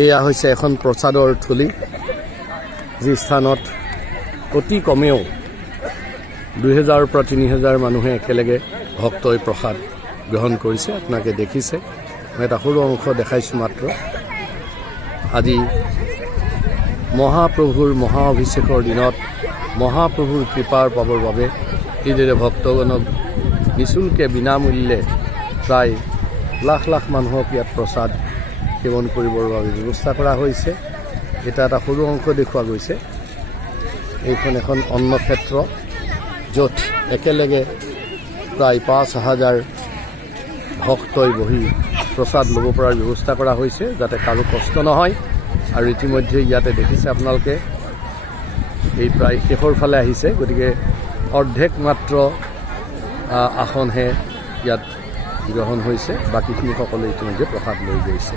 এয়া হৈছে এখন প্ৰসাদৰ থলী, যি স্থানত অতি কমেও 2000 পৰা 3000 মানুহে একেলগে ভক্তই প্ৰসাদ গ্ৰহণ কৰিছে। আপোনালোকে দেখিছে, মই এটা সৰু অংশ দেখাইছোঁ মাত্ৰ। আজি মহাপ্ৰভুৰ মহা অভিষেকৰ দিনত মহাপ্ৰভুৰ কৃপাৰ পাবৰ বাবে এইদৰে ভক্তগণক নিঃশুল্কে বিনামূল্যে প্ৰায় লাখ লাখ মানুহক ইয়াত প্ৰসাদ সেৱন কৰিবৰ বাবে ব্যৱস্থা কৰা হৈছে। এটা সৰু অংশ দেখুওৱা গৈছে। এইখন এখন অন্নক্ষেত্ৰ, য'ত একেলগে প্ৰায় 5000 ভক্তই বহি প্ৰসাদ ল'ব পৰাৰ ব্যৱস্থা কৰা হৈছে, যাতে কাৰো কষ্ট নহয়। আৰু ইতিমধ্যে ইয়াতে দেখিছে আপোনালোকে, এই প্ৰায় শেষৰ ফালে আহিছে, গতিকে অৰ্ধেক মাত্ৰ আসনহে ইয়াত গ্ৰহণ হৈছে, বাকীখিনি সকলোৱে ইতিমধ্যে প্ৰসাদ লৈ গৈছে।